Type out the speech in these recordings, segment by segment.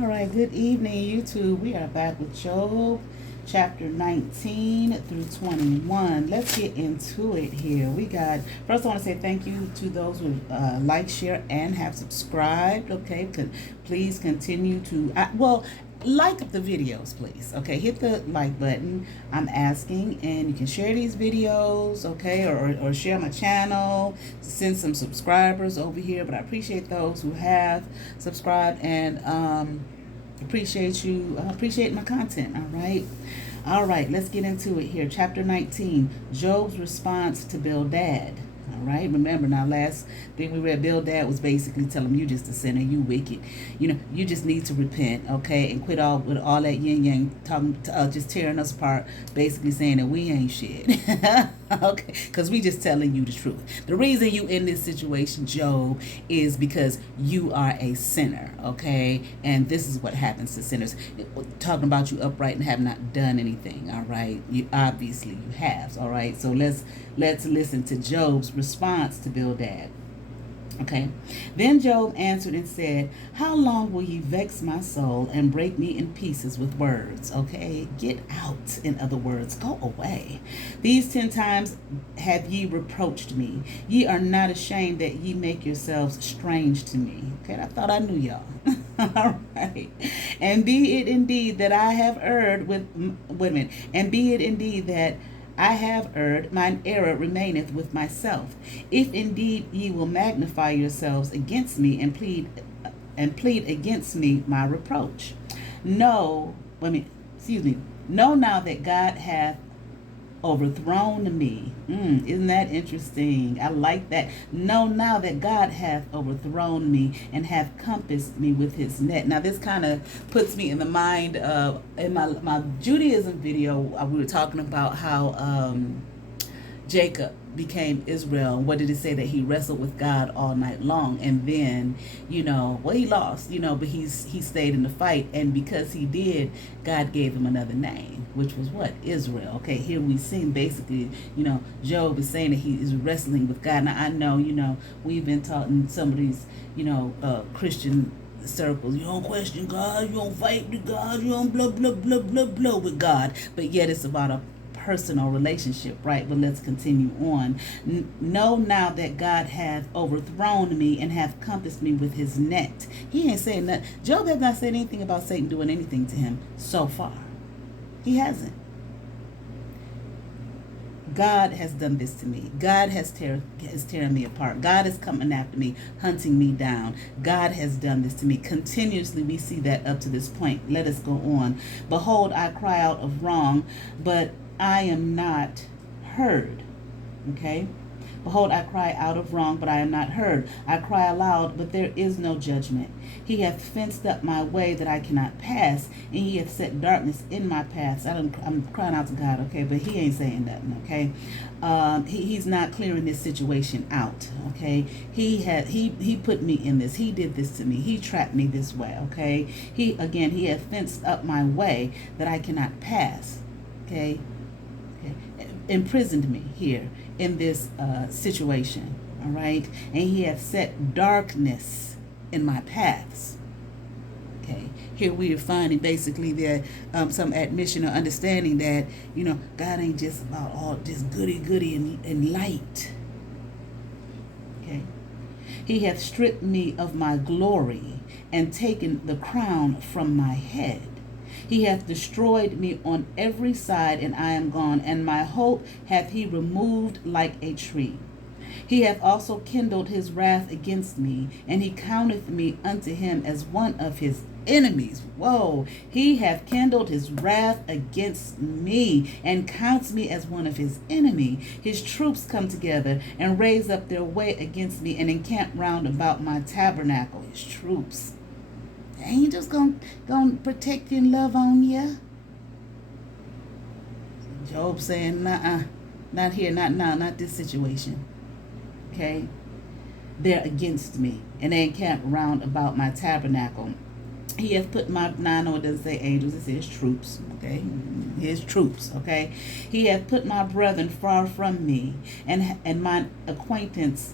All right, good evening, YouTube. We are back with Job, chapter 19 through 21. Let's get into it here. First I want to say thank you to those who like, share, and have subscribed. Okay, please continue to, like the videos, please. Okay, hit the like button. I'm asking, and you can share these videos, okay, or share my channel to send some subscribers over here. But I appreciate those who have subscribed, and appreciate my content. All right, let's get into it here. Chapter 19, Job's response to Bildad. All right, remember now, last thing we read, Bildad was basically telling him, you just a sinner, you wicked. You just need to repent, okay, and quit with all that yin yang talking, just tearing us apart, basically saying that we ain't shit. Okay, because we just telling you the truth. The reason you in this situation, Job, is because you are a sinner, okay, and this is what happens to sinners. Talking about you upright and have not done anything, all right. You obviously you have, all right. So let's listen to Job's response to Bildad. Okay. Then Job answered and said, how long will ye vex my soul and break me in pieces with words? Okay. Get out, in other words. Go away. These 10 times have ye reproached me. Ye are not ashamed that ye make yourselves strange to me. Okay. I thought I knew y'all. All right. And be it indeed that I have erred with women. And be it indeed that I have erred, mine error remaineth with myself. If indeed ye will magnify yourselves against me and plead against me my reproach. Know now that God hath overthrown me. Isn't that interesting? I like that. Know now that God hath overthrown me and hath compassed me with his net. Now this kind of puts me in the mind of, in my Judaism video, we were talking about how Jacob became Israel. What did it say? That he wrestled with God all night long, and then he lost, but he stayed in the fight, and because he did, God gave him another name, which was what? Israel. Okay, here we see basically, Job is saying that he is wrestling with God. Now I know, we've been taught in some of these, Christian circles, you don't question God, you don't fight with God, you don't blah blah blah blah blah with God, but yet it's about a personal relationship, right? But let's continue on. Know now that God hath overthrown me and hath compassed me with his net. He ain't saying that. Job has not said anything about Satan doing anything to him so far. He hasn't. God has done this to me. God has tearing me apart. God is coming after me, hunting me down. God has done this to me. Continuously we see that up to this point. Let us go on. Behold, I cry out of wrong, but I am not heard. Okay? Behold, I cry out of wrong, but I am not heard. I cry aloud, but there is no judgment. He hath fenced up my way that I cannot pass, and he hath set darkness in my paths. I'm crying out to God, okay, but he ain't saying nothing, okay? He's not clearing this situation out, okay? He put me in this. He did this to me. He trapped me this way, okay? He hath fenced up my way that I cannot pass, okay? Imprisoned me here in this situation, all right? And he hath set darkness in my paths. Okay, here we are finding basically there some admission or understanding that God ain't just about all just goody and light. Okay, he hath stripped me of my glory and taken the crown from my head. He hath destroyed me on every side, and I am gone, and my hope hath he removed like a tree. He hath also kindled his wrath against me, and he counteth me unto him as one of his enemies. Whoa, he hath kindled his wrath against me, and counts me as one of his enemy. His troops come together and raise up their way against me, and encamp round about my tabernacle. His troops. Angels gonna protect you and love on you. Job saying, nah, not here, not now, not this situation. Okay? They're against me, and they encamp round about my tabernacle. He hath put my, now I know it doesn't say angels, it says troops, okay? His troops, okay? He hath put my brethren far from me, and mine acquaintance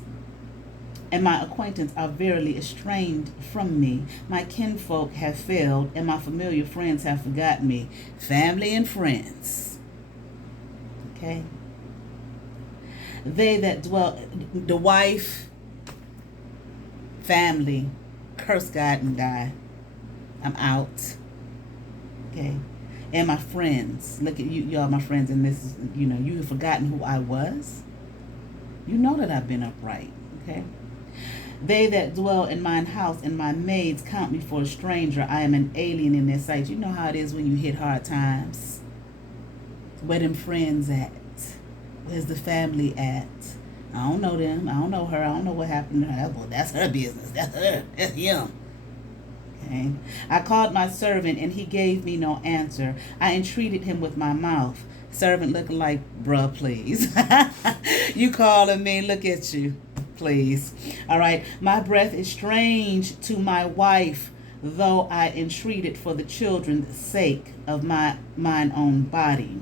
and my acquaintance are verily estranged from me. My kinfolk have failed, and my familiar friends have forgotten me. Family and friends. Okay? They that dwell, the wife, family, curse God and die. I'm out. Okay? And my friends. Look at you, y'all, my friends, and this is, you have forgotten who I was. You know that I've been upright. Okay? They that dwell in mine house and my maids count me for a stranger. I am an alien in their sight. You know how it is when you hit hard times. Where them friends at? Where's the family at? I don't know them. I don't know her. I don't know what happened to her. Well, that's her business. That's her. That's him. Okay. I called my servant and he gave me no answer. I entreated him with my mouth. Servant looking like, bruh, please. You calling me, look at you, please. All right. My breath is strange to my wife, though I entreated for the children's sake of mine own body.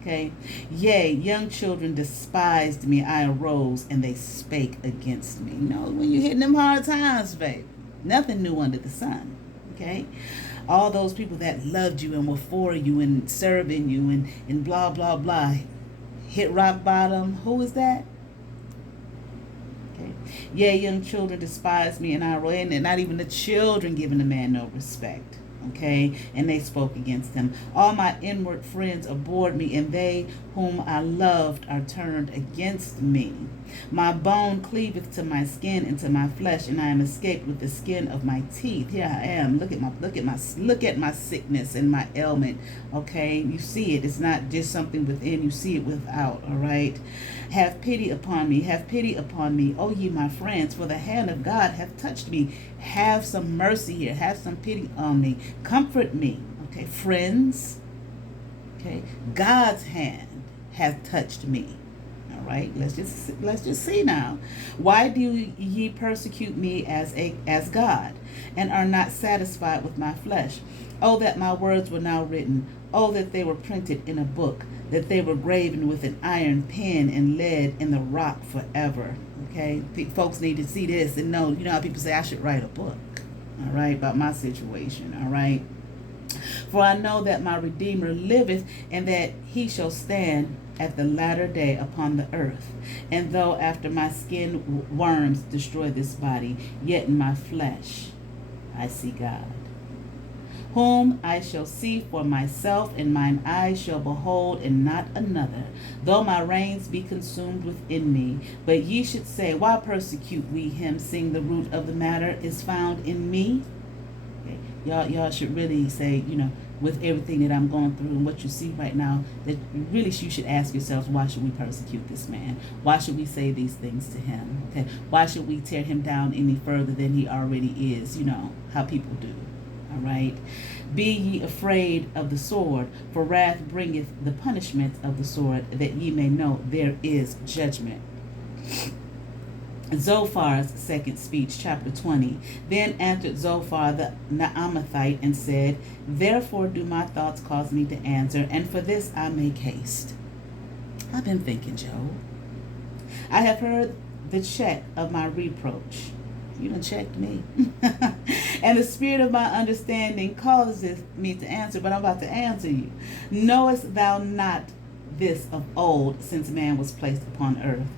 Okay. Yea, young children despised me. I arose and they spake against me. When you're hitting them hard times, babe, nothing new under the sun. Okay. All those people that loved you and were for you and serving you and blah, blah, blah, hit rock bottom. Who is that? Okay. Yea, young children despise me, and I arose, and not even the children giving the man no respect. Okay, and they spoke against him. All my inward friends abhorred me, and they whom I loved are turned against me. My bone cleaveth to my skin and to my flesh, and I am escaped with the skin of my teeth. Here I am. Look at my sickness and my ailment. Okay, you see it. It's not just something within. You see it without. All right. Have pity upon me. Have pity upon me, O ye my friends, for the hand of God hath touched me. Have some mercy here. Have some pity on me. Comfort me. Okay, friends. Okay, God's hand hath touched me. All right, let's just see now. Why do ye persecute me as God, and are not satisfied with my flesh? Oh, that my words were now written. Oh, that they were printed in a book, that they were graven with an iron pen and lead in the rock forever. Okay, folks need to see this and know. You know how people say I should write a book. All right, about my situation. All right. For I know that my Redeemer liveth, and that he shall stand at the latter day upon the earth. And though after my skin worms destroy this body, yet in my flesh I see God, whom I shall see for myself, and mine eyes shall behold, and not another. Though my reins be consumed within me. But ye should say, why persecute we him, seeing the root of the matter is found in me? Y'all should really say, with everything that I'm going through and what you see right now, that really you should ask yourselves, why should we persecute this man? Why should we say these things to him? Okay, why should we tear him down any further than he already is? How people do. All right. Be ye afraid of the sword, for wrath bringeth the punishment of the sword, that ye may know there is judgment. Zophar's second speech, chapter 20. Then answered Zophar the Naamathite and said, therefore do my thoughts cause me to answer, and for this I make haste. I've been thinking, Job. I have heard the check of my reproach. You done checked me. And the spirit of my understanding causeth me to answer, but I'm about to answer you. Knowest thou not this of old, since man was placed upon earth,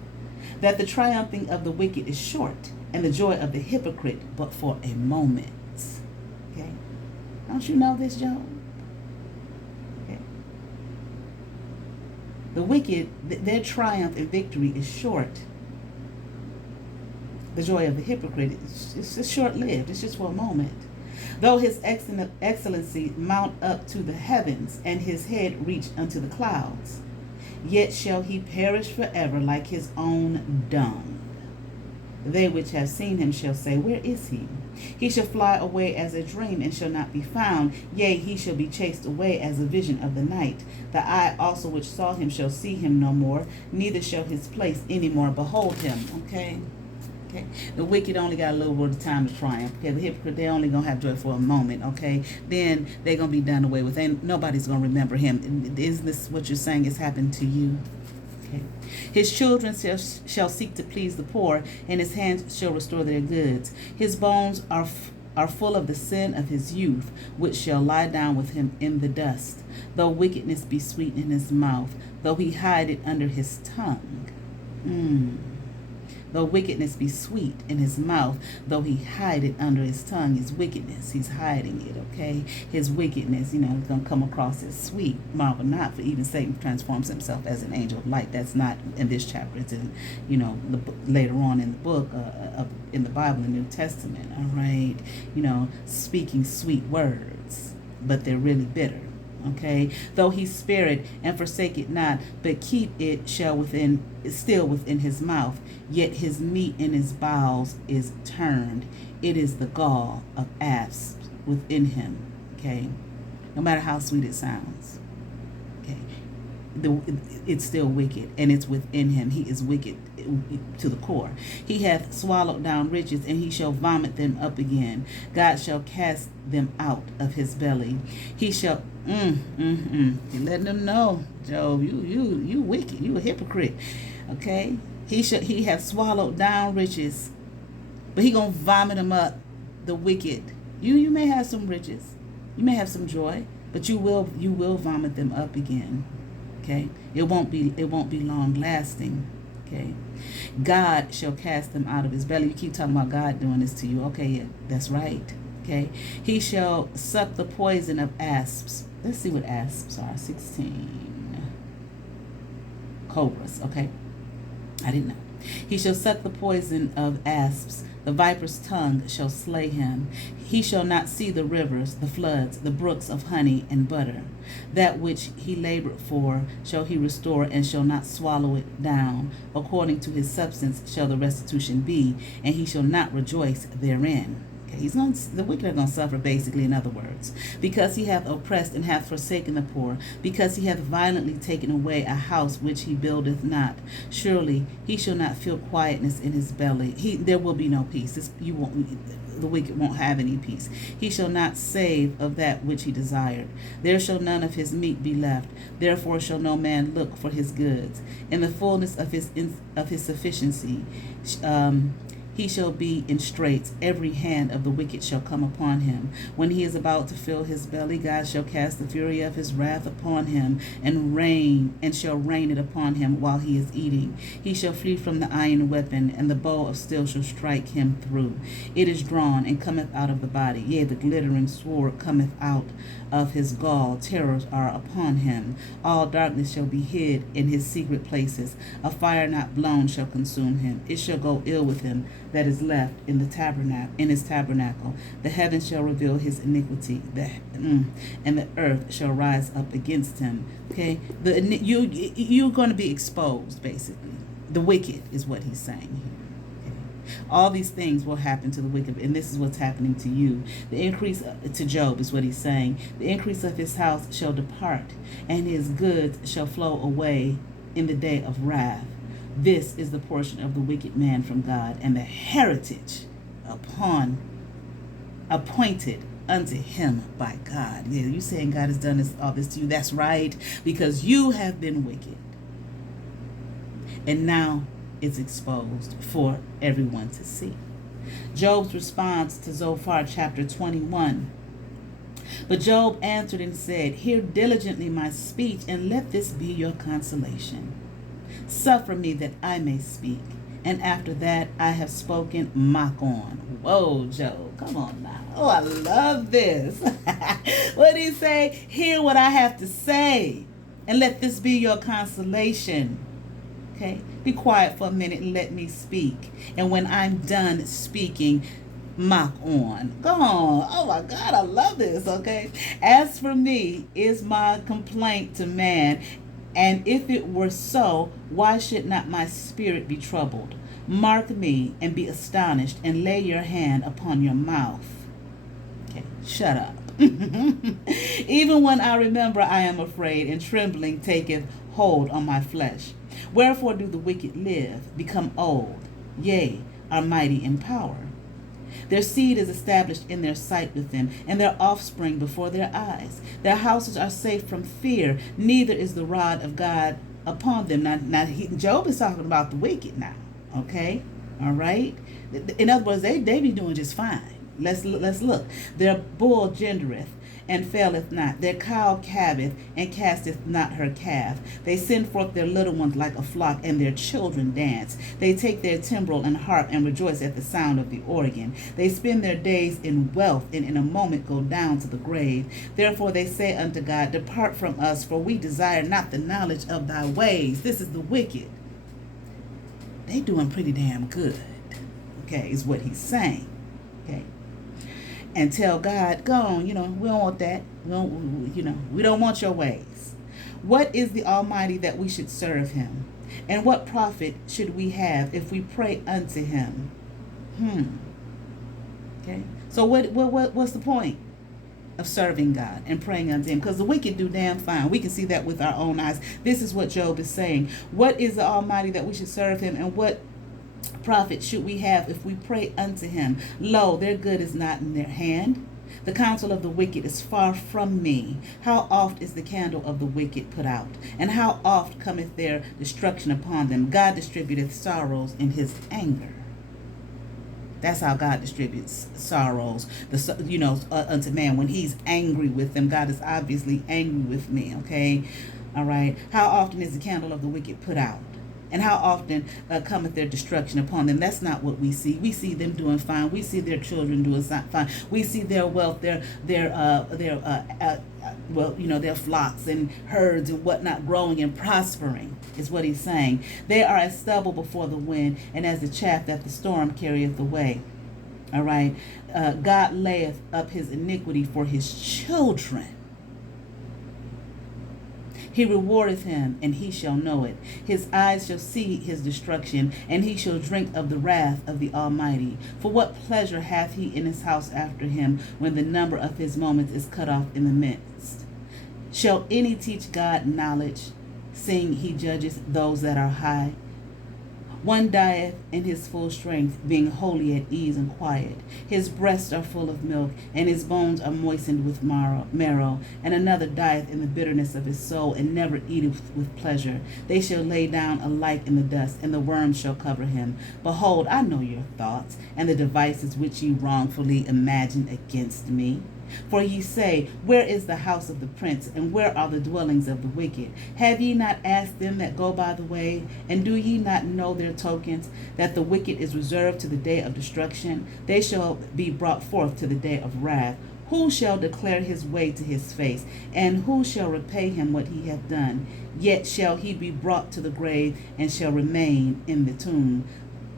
that the triumphing of the wicked is short, and the joy of the hypocrite but for a moment? Okay? Don't you know this, Job? Okay. The wicked, their triumph and victory is short. The joy of the hypocrite is short-lived. It's just for a moment. Though his excellency mount up to the heavens, and his head reach unto the clouds, yet shall he perish forever like his own dung. They which have seen him shall say, where is he? He shall fly away as a dream, and shall not be found. Yea, he shall be chased away as a vision of the night. The eye also which saw him shall see him no more, neither shall his place any more behold him. Okay? Okay. The wicked only got a little bit of time to triumph. Okay, the hypocrite, they only gonna have joy for a moment. Okay, then they're gonna be done away with, and nobody's gonna remember him. Isn't this what you're saying has happened to you? Okay. His children shall seek to please the poor, and his hands shall restore their goods. His bones are full of the sin of his youth, which shall lie down with him in the dust. Though wickedness be sweet in his mouth, though he hide it under his tongue. Though wickedness be sweet in his mouth, though he hide it under his tongue, his wickedness, he's hiding it, okay? His wickedness, is going to come across as sweet. Marvel not, for even Satan transforms himself as an angel of light. That's not in this chapter. It's in, later on in the book, in the Bible, the New Testament, all right? Speaking sweet words, but they're really bitter. Okay, though he spare it and forsake it not, but keep it still within his mouth, yet his meat in his bowels is turned. It is the gall of asps within him. Okay, no matter how sweet it sounds. Okay, it's still wicked, and it's within him. He is wicked to the core. He hath swallowed down riches, and he shall vomit them up again. God shall cast them out of his belly. He shall You're letting them know, Job, you wicked, you a hypocrite. Okay? He hath swallowed down riches, but he gonna vomit them up, the wicked. You may have some riches, you may have some joy, but you will vomit them up again. Okay? It won't be long lasting. Okay? God shall cast them out of his belly. You keep talking about God doing this to you. Okay, yeah, that's right. Okay? He shall suck the poison of asps. Let's see what asps are. 16. Cobras. Okay? I didn't know. He shall suck the poison of asps. The viper's tongue shall slay him. He shall not see the rivers, the floods, the brooks of honey and butter. That which he labored for shall he restore, and shall not swallow it down. According to his substance shall the restitution be, and he shall not rejoice therein. The wicked are going to suffer, basically, in other words. Because he hath oppressed and hath forsaken the poor, because he hath violently taken away a house which he buildeth not. Surely he shall not feel quietness in his belly. There will be no peace. The wicked won't have any peace. He shall not save of that which he desired. There shall none of his meat be left. Therefore shall no man look for his goods. In the fullness of his sufficiency, he shall be in straits. Every hand of the wicked shall come upon him. When he is about to fill his belly, God shall cast the fury of his wrath upon him, and shall rain it upon him while he is eating. He shall flee from the iron weapon, and the bow of steel shall strike him through. It is drawn and cometh out of the body. Yea, the glittering sword cometh out of his gall. Terrors are upon him. All darkness shall be hid in his secret places. A fire not blown shall consume him. It shall go ill with him that is left in his tabernacle. The heavens shall reveal his iniquity, and the earth shall rise up against him. Okay, you're going to be exposed, basically. The wicked is what he's saying here. Okay? All these things will happen to the wicked, and this is what's happening to you. The increase to Job is what he's saying. The increase of his house shall depart, and his goods shall flow away in the day of wrath. This is the portion of the wicked man from God, and the heritage appointed unto him by God. Yeah, you saying God has done all this to you? That's right, because you have been wicked, and now it's exposed for everyone to see. Job's response to Zophar chapter 21. But Job answered and said, Hear diligently my speech, and let this be your consolation. Suffer me that I may speak, and after that I have spoken, mock on. Whoa, Job, come on now. Oh, I love this. What did he say? Hear what I have to say, and let this be your consolation. Okay? Be quiet for a minute and let me speak. And when I'm done speaking, mock on. Go on. Oh my God, I love this. Okay? As for me, is my complaint to man, and if it were so, why should not my spirit be troubled? Mark me and be astonished, and lay your hand upon your mouth. Okay, shut up. Even when I remember, I am afraid, and trembling taketh hold on my flesh. Wherefore do the wicked live, become old, yea, are mighty in power? Their seed is established in their sight with them, and their offspring before their eyes. Their houses are safe from fear, neither is the rod of God upon them. Job is talking about the wicked now. Okay, all right. In other words, they be doing just fine. Let's look. Their bull gendereth and faileth not. Their cow calveth and casteth not her calf. They send forth their little ones like a flock, and their children dance. They take their timbrel and harp and rejoice at the sound of the organ. They spend their days in wealth, and in a moment go down to the grave. Therefore they say unto God, depart from us, for we desire not the knowledge of thy ways. This is the wicked. They doing pretty damn good, okay, is what he's saying. Okay. And tell God, go on, we don't want that. We don't want your ways. What is the Almighty that we should serve him? And what profit should we have if we pray unto him? Okay. So what's the point of serving God and praying unto him? Because the wicked do damn fine. We can see that with our own eyes. This is what Job is saying. What is the Almighty that we should serve him? And what profit should we have if we pray unto him? Lo, their good is not in their hand. The counsel of the wicked is far from me. How oft is the candle of the wicked put out? And how oft cometh their destruction upon them? God distributeth sorrows in his anger. That's how God distributes sorrows, unto man. When he's angry with them, God is obviously angry with me, okay? All right. How often is the candle of the wicked put out? And how often cometh their destruction upon them? That's not what we see. We see them doing fine. We see their children doing fine. We see their wealth, their flocks and herds and whatnot growing and prospering, is what he's saying. They are as stubble before the wind, and as the chaff that the storm carrieth away. All right. God layeth up his iniquity for his children. He rewardeth him, and he shall know it. His eyes shall see his destruction, and he shall drink of the wrath of the Almighty. For what pleasure hath he in his house after him, when the number of his moments is cut off in the midst? Shall any teach God knowledge, seeing he judges those that are high? One dieth in his full strength, being wholly at ease and quiet. His breasts are full of milk, and his bones are moistened with marrow. And another dieth in the bitterness of his soul, and never eateth with pleasure. They shall lay down alike in the dust, and the worms shall cover him. Behold, I know your thoughts, and the devices which ye wrongfully imagine against me. For ye say, where is the house of the prince, and where are the dwellings of the wicked? Have ye not asked them that go by the way? And do ye not know their tokens, that the wicked is reserved to the day of destruction? They shall be brought forth to the day of wrath. Who shall declare his way to his face? And who shall repay him what he hath done? Yet shall he be brought to the grave, and shall remain in the tomb.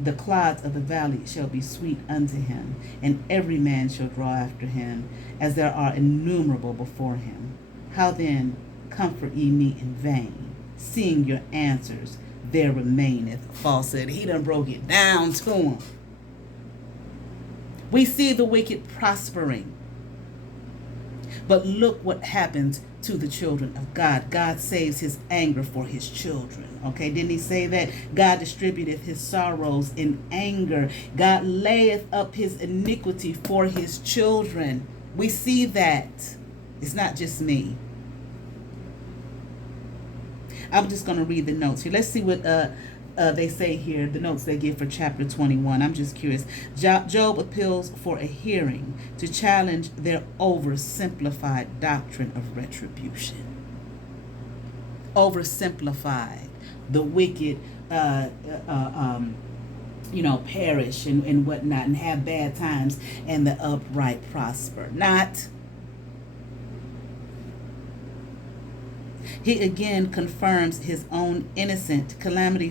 The clods of the valley shall be sweet unto him, and every man shall draw after him, as there are innumerable before him. How then comfort ye me in vain, seeing your answers there remaineth falsehood? He done broke it down to him. We see the wicked prospering, but look what happens to the children of God. God saves his anger for his children. Okay, didn't he say that? God distributeth his sorrows in anger. God layeth up his iniquity for his children. We see that. It's not just me. I'm just going to read the notes here. Let's see what they say here, the notes they give for chapter 21. I'm just curious. Job appeals for a hearing to challenge their oversimplified doctrine of retribution. Oversimplified. The wicked, perish and whatnot, and have bad times, and the upright prosper. Not. He again confirms his own innocent. Calamity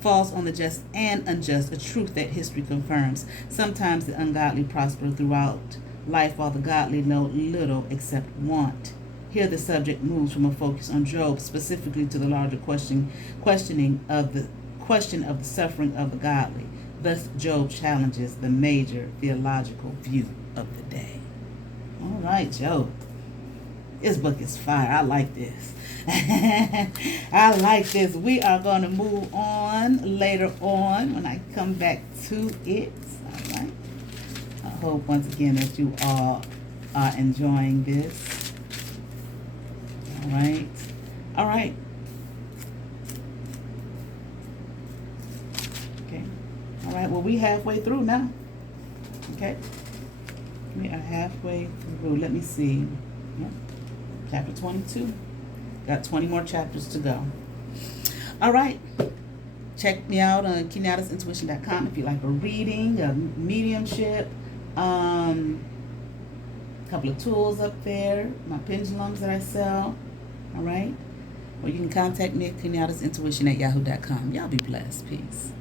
falls on the just and unjust, a truth that history confirms. Sometimes the ungodly prosper throughout life, while the godly know little except want. Here the subject moves from a focus on Job specifically to the larger questioning of the question of the suffering of the godly. Thus Job challenges the major theological view of the day. All right, Job. This book is fire. I like this. I like this. We are going to move on later on when I come back to it. All right. I hope once again that you all are enjoying this. All right. All right. Well, we halfway through now. Okay? We are halfway through. Let me see. Yep. Chapter 22. Got 20 more chapters to go. All right. Check me out on kenyattasintuition.com if you like a reading, a mediumship, couple of tools up there, my pendulums that I sell. All right. Or you can contact me at kenyattasintuition@yahoo.com. Y'all be blessed. Peace.